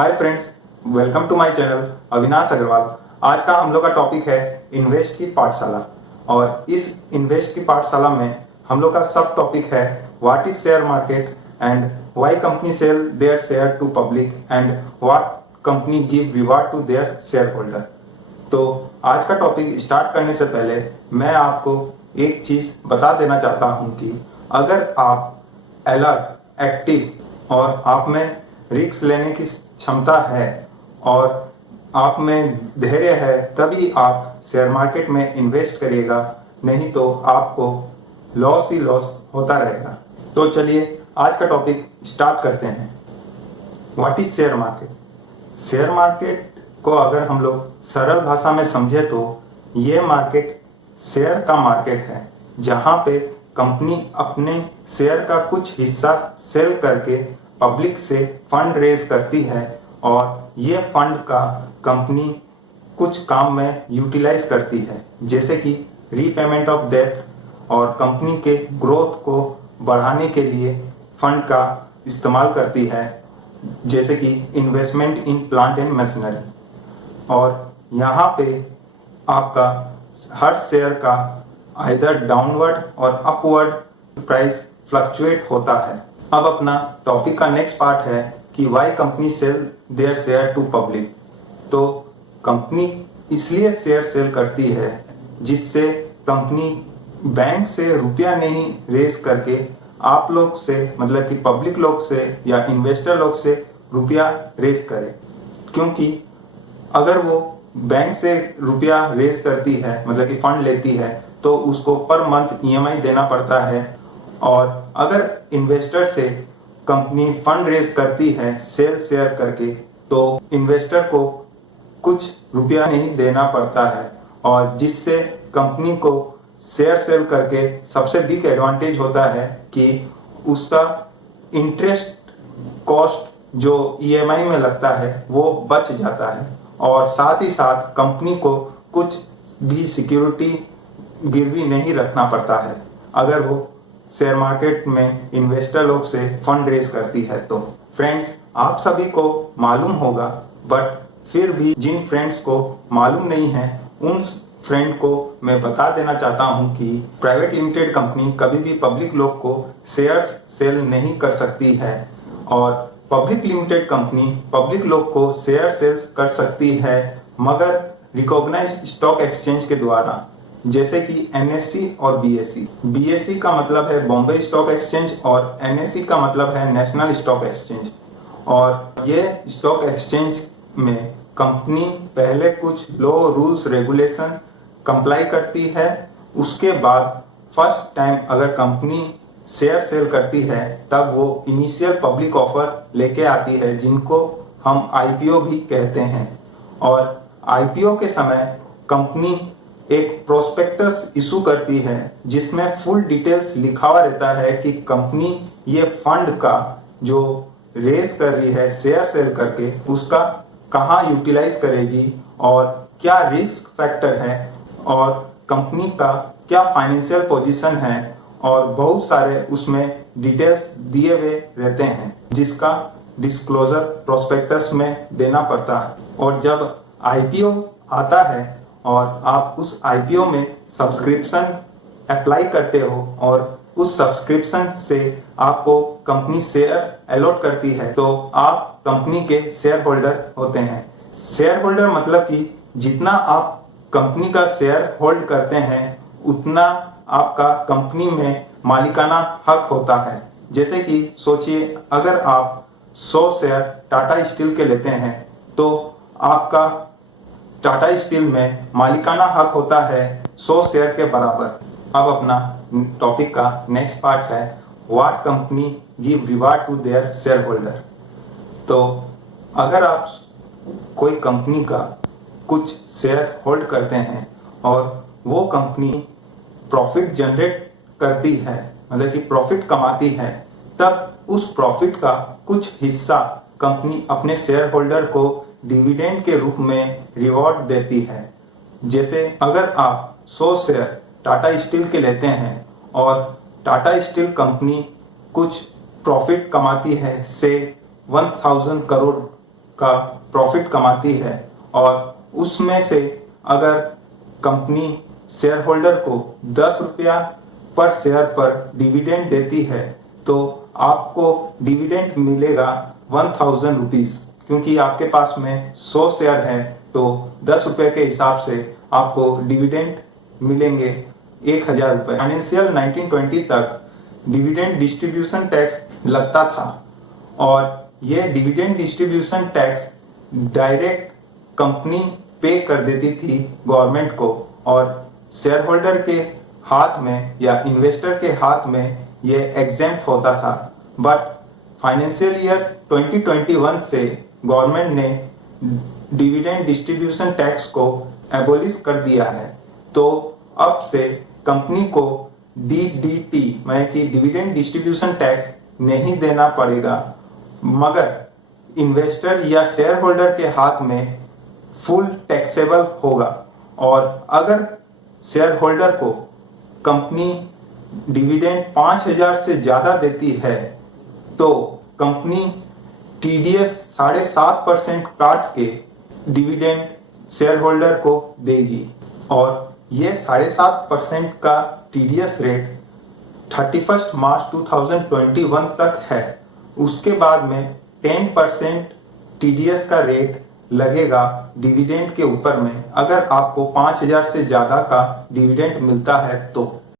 Hi friends, welcome to my channel Avinash Agarwal. आज का हम लोग का टॉपिक है इन्वेस्ट की पाठशाला। और इस इन्वेस्ट की पाठशाला में हम लोग का सब टॉपिक है what is share market and why company sell their share to public and what company give reward to their share holder. तो आज का टॉपिक स्टार्ट करने से पहले मैं आपको एक चीज बता देना चाहता हूं कि अगर आप अलर्ट, एक्टिव और आप में रिस्क लेने की क्षमता है और आप में धैर्य है, तभी आप शेयर मार्केट में इन्वेस्ट करिएगा, नहीं तो आपको लॉस ही लॉस होता रहेगा। तो चलिए आज का टॉपिक स्टार्ट करते हैं। What is share market? Share market को अगर हम लोग सरल भाषा में समझे तो ये मार्केट शेयर का मार्केट है, जहां पे कंपनी अपने शेयर का कुछ हिस्सा सेल करके पब्लिक से फंड रेज करती है और ये फंड का कंपनी कुछ काम में यूटिलाइज करती है, जैसे कि रीपेमेंट ऑफ डेट और कंपनी के ग्रोथ को बढ़ाने के लिए फंड का इस्तेमाल करती है, जैसे कि investment in plant and machinery. और यहाँ पे आपका हर शेयर का आइदर डाउनवर्ड और अपवर्ड प्राइस फ्लक्चुएट होता है। अब अपना टॉपिक का नेक्स्ट पार्ट है कि why company sell their share to public. तो कंपनी इसलिए शेयर सेल करती है जिससे कंपनी बैंक से रुपया नहीं रेज करके आप लोग से, मतलब कि पब्लिक लोग से या इन्वेस्टर लोग से रुपया रेज करे। क्योंकि अगर वो बैंक से रुपया रेज करती है, मतलब कि फंड लेती है, तो उसको पर मंथ ईएमआई देना पड़ता है। और अगर इन्वेस्टर से कंपनी फंड रेज करती है सेल शेयर करके, तो इन्वेस्टर को कुछ रुपया नहीं देना पड़ता है, और जिससे कंपनी को शेयर सेल करके सबसे बिग एडवांटेज होता है कि उसका इंटरेस्ट कॉस्ट जो ईएमआई में लगता है वो बच जाता है, और साथ ही साथ कंपनी को कुछ भी सिक्योरिटी गिरवी नहीं रखना पड़ता है अगर वो शेयर मार्केट में इन्वेस्टर लोग से फंड रेज करती है। तो फ्रेंड्स, आप सभी को मालूम होगा, बट फिर भी जिन फ्रेंड्स को मालूम नहीं है उन फ्रेंड को मैं बता देना चाहता हूं कि प्राइवेट लिमिटेड कंपनी कभी भी पब्लिक लोग को शेयर्स सेल नहीं कर सकती है, और पब्लिक लिमिटेड कंपनी पब्लिक लोग को शेयर सेल्स कर सकती है मगर रिकॉग्नाइज्ड स्टॉक एक्सचेंज के द्वारा, जैसे कि एनएससी और बीएससी। बीएससी का मतलब है बॉम्बे स्टॉक एक्सचेंज और एनएससी का मतलब है नेशनल स्टॉक एक्सचेंज। और ये स्टॉक एक्सचेंज में कंपनी पहले कुछ लॉ रूल्स रेगुलेशन कंप्लाई करती है, उसके बाद फर्स्ट टाइम अगर कंपनी शेयर सेल करती है तब वो इनिशियल पब्लिक ऑफर लेके आती है, जिनको हम आईपीओ भी कहते हैं। और आईपीओ के समय कंपनी एक प्रोस्पेक्टस इशू करती है जिसमें फुल डिटेल्स लिखा हुआ रहता है कि कंपनी ये फंड का जो रेज कर रही है शेयर सेल करके उसका कहाँ यूटिलाइज करेगी और क्या रिस्क फैक्टर है और कंपनी का क्या फाइनेंशियल पोजीशन है, और बहुत सारे उसमें डिटेल्स दिए हुए रहते हैं जिसका डिस्क्लोजर प्रोस्पेक्टस में देना पड़ता है। और जब आईपीओ आता है और आप उस आईपीओ में सब्सक्रिप्शन अप्लाई करते हो और उस सब्सक्रिप्शन से आपको कंपनी शेयर अलॉट करती है, तो आप कंपनी के शेयर होल्डर होते हैं। शेयर होल्डर मतलब कि जितना आप कंपनी का शेयर होल्ड करते हैं उतना आपका कंपनी में मालिकाना हक होता है। जैसे कि सोचिए, अगर आप 100 शेयर टाटा स्टील के लेते हैं तो आपका टाटा स्टील में मालिकाना हक होता है 100 शेयर के बराबर। अब अपना टॉपिक का नेक्स्ट पार्ट है what company give reward to their share holder. तो अगर आप कोई कंपनी का कुछ शेयर होल्ड करते हैं और वो कंपनी प्रॉफिट जनरेट करती है, मतलब कि प्रॉफिट कमाती है, तब उस प्रॉफिट का कुछ हिस्सा कंपनी अपने शेयर होल्डर को डिविडेंड के रूप में रिवॉर्ड देती है। जैसे अगर आप 100 शेयर टाटा स्टील के लेते हैं और टाटा स्टील कंपनी कुछ प्रॉफिट कमाती है, से 1000 करोड़ का प्रॉफिट कमाती है और उसमें से अगर कंपनी शेयर होल्डर को 10 रुपया पर शेयर पर डिविडेंड देती है तो आपको डिविडेंड मिलेगा 1000 रुपीज, क्योंकि आपके पास में 100 शेयर है तो 10 रुपए के हिसाब से आपको डिविडेंड मिलेंगे 1000 रुपए। फाइनेंशियल 1920 तक डिविडेंड डिस्ट्रीब्यूशन टैक्स लगता था और ये dividend distribution tax direct company पे कर देती थी गवर्नमेंट को और शेयर होल्डर के हाथ में या इन्वेस्टर के हाथ में ये एग्जेम्प्ट होता था। बट फाइनेंशियल ईयर 2021 से गवर्नमेंट ने डिविडेंड डिस्ट्रीब्यूशन टैक्स को एबोलिश कर दिया है, तो अब से कंपनी को DDT मतलब कि डिविडेंड डिस्ट्रीब्यूशन टैक्स नहीं देना पड़ेगा, मगर इन्वेस्टर या शेयर होल्डर के हाथ में फुल टैक्सेबल होगा। और अगर शेयर होल्डर को कंपनी डिविडेंड 5000 से ज्यादा देती है तो कंपनी TDS 7.5% काट के डिविडेंड शेयर होल्डर को देगी और ये 7.5% का TDS रेट 31 मार्च 2021 तक है। उसके बाद में 10% TDS का रेट लगेगा डिविडेंड के ऊपर में, अगर आपको 5000 से ज्यादा का डिविडेंड मिलता है तो।